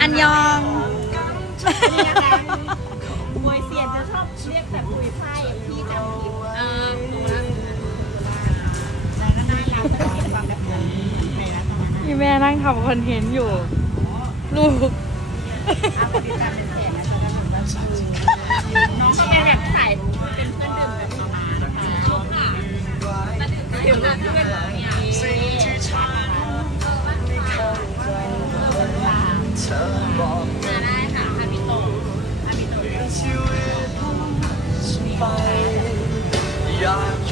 อันยองนี่นะบวยเสียนจะชอบเรียกแต่บุยไพ่พี่จำผิดเออดูนะแต่ก็น่ารักแต่มีความแบบนั้นในลักษณะพี่แม่นั่งทำคอนเทนต์อยู่ ลูกเอาไปติดตามเป็นเสียงนะคะแล้แบบน้องเป็นแบบสายเป็นเพื่อนดื่มแบบประมาณค่ะดื่มเพื่อนดื่มเนี่ย ไปอยาก